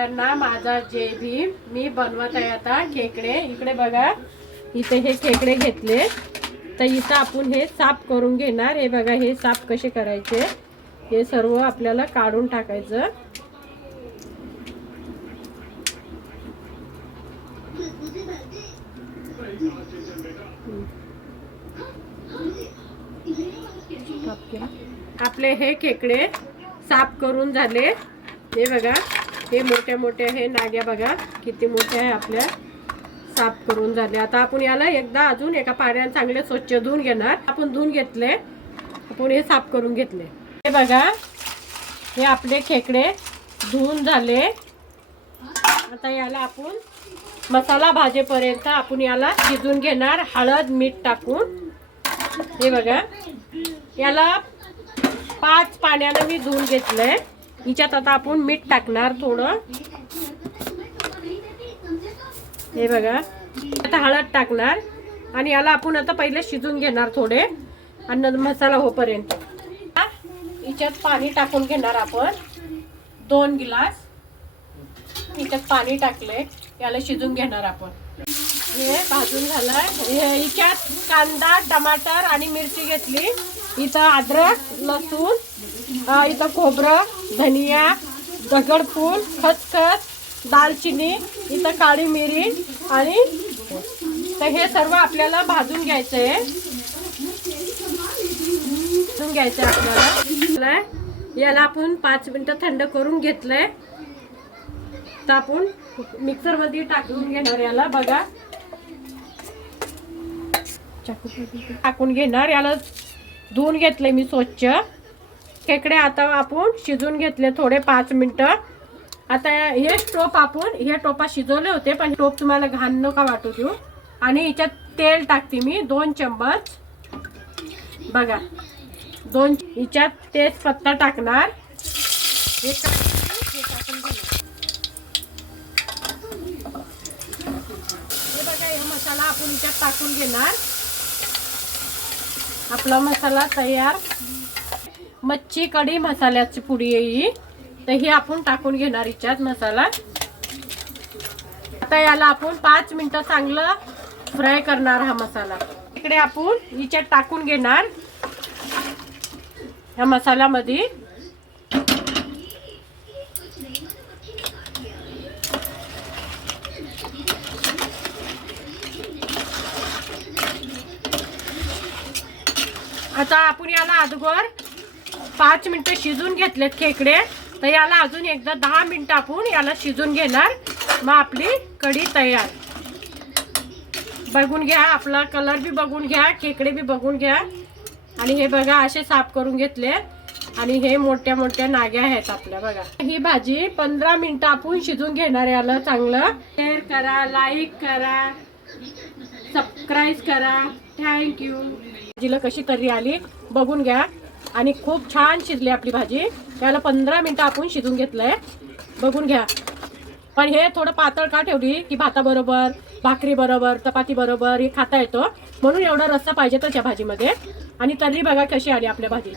ना माझा जय भीम. मी बनवत आहे आता खेकडे. इकडे बघा, इथे हे खेकडे घेतले. तर इथं आपण हे साफ करून घेणार. हे बघा, हे साफ कसे करायचे, हे सर्व आपल्याला काढून टाकायचं. आपले हे खेकडे साफ करून झाले. हे बघा, हे मोठ्या मोठ्या हे नाग्या बघा किती मोठ्या आहे, आपल्या साफ करून झाले. आता आपण याला एकदा अजून एका पाण्याने चांगले स्वच्छ धुवून घेणार. आपण धुवून घेतले, आपण हे साफ करून घेतले. हे बघा, हे आपले खेकडे धुवून झाले. आता याला आपण मसाला भाजेपर्यंत आपण याला शिजून घेणार, हळद मीठ टाकून. हे बघा, याला 5 पाण्याने मी धुवून घेतलंय. हिच्यात आता आपण मीठ टाकणार थोडं. हे बघा, आता हळद टाकणार आणि याला आपण आता पहिले शिजून घेणार थोडे, आणि मसाला होईपर्यंत. हिच्यात पाणी टाकून घेणार आपण 2 गिलास. हिच्यात पाणी टाकले, याला शिजून घेणार आपण. हे भाजून झालंय. हिच्यात कांदा, टमाटर आणि मिरची घेतली. इथं अद्रक, लसूण, इथं खोबरं, धनिया, दगडफूल, खसखस, दालचिनी, इथं काळी मिरी आणि तर हे सर्व आपल्याला भाजून घ्यायचंय. भाजून घ्यायचंय आपल्याला. याला आपण 5 मिनिटं थंड करून घेतलंय. तर आपण मिक्सर मध्ये टाकून घेणार याला. बघा, टाकून घेणार. याला धुवून घेतले मी स्वच्छ. खेकडे आता आपण शिजून घेतले थोडे 5 मिनिटं. आता हे टोप आपण हे टोपा शिजवले होते, पण टोप तुम्हाला घाण नका वाटू देऊ. आणि याच्यात तेल टाकते मी 2 चम्मच. बघा, 2 याच्यात तेजपत्ता टाकणार. हे टाकून घेणार. हे बघा, हे मसाला आपण याच्यात टाकून घेणार. आपला मसाला तयार. मच्छी कढी मसाल्याची पुडी येईल, तर ही आपण टाकून घेणार याच्यात मसाला. आता याला आपण 5 मिनिटं चांगलं फ्राय करणार हा मसाला. इकडे आपण याच्यात टाकून घेणार या मसाल्यामध्ये. आता आपण याला अगोदर 5 मिनिटं शिजून घेतलेत खेकडे. तर याला अजून एकदा 10 मिनिटं आपण याला शिजून घेणार. मग आपली कढी तयार. बघून घ्या, आपला कलर बी बघून घ्या, खेकडे बी बघून घ्या. आणि हे बघा, असे साफ करून घेतले. आणि हे मोठ्या मोठ्या नाग्या आहेत आपल्या. बघा, ही भाजी 15 मिनिटं आपण शिजून घेणार. याला चांगलं शेअर करा, लाईक करा, सबस्क्राईब करा. थँक्यू. भाजीला कशी तर्री आली बघून घ्या. आणि खूप छान शिजली आपली भाजी. याला 15 मिनिटं आपण शिजून घेतलंय, बघून घ्या. पण हे थोडं पातळ का ठेवली की भाताबरोबर, भाकरी बरोबर, चपाती बरोबर हे खाता येतो, म्हणून एवढा रस्सा पाहिजे त्याच्या भाजीमध्ये. आणि तर्री बघा कशी आली आपल्या भाजी.